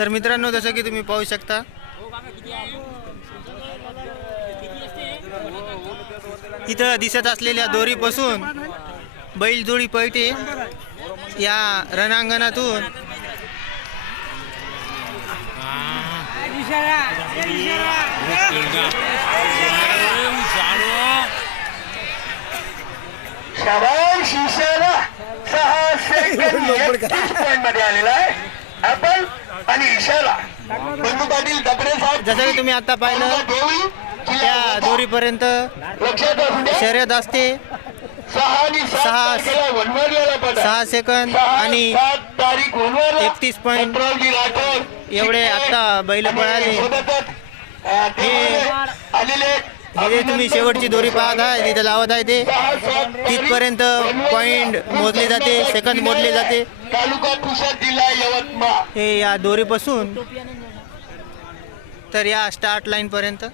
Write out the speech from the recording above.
तर मित्रांनो जसं की तुम्ही पाहू शकता इथं दिसत असलेल्या दोरीपासून बैलजोडी पळते या रणांगणातून। शाबाश ईशाला 6 सेकंद 31 पॉइंट मध्ये आलेला आहे ऍपल आणि ईशाला। बंधू पाटील दबडे साहेब जसं की तुम्ही आता पाहिलं त्या दोरीपर्यंत लक्षात असू द्या शर्यत असते 6 आणि 7 तारखेला वनवारलेला पडा 6 सेकंद आणि 7 तारीख वनवारला 31 सतरावजी राठोड एवढे आता बैल पळाले। आलेले हे जे तुम्ही शेवटची दोरी पाहत आहे तिथे लावत आहे ते तिथपर्यंत पॉइंट मोजले जाते, सेकंद मोजले जाते। तालुका पुसद जिल्हा यवतमाळ हे या दोरीपासून तर या स्टार्ट लाईन पर्यंत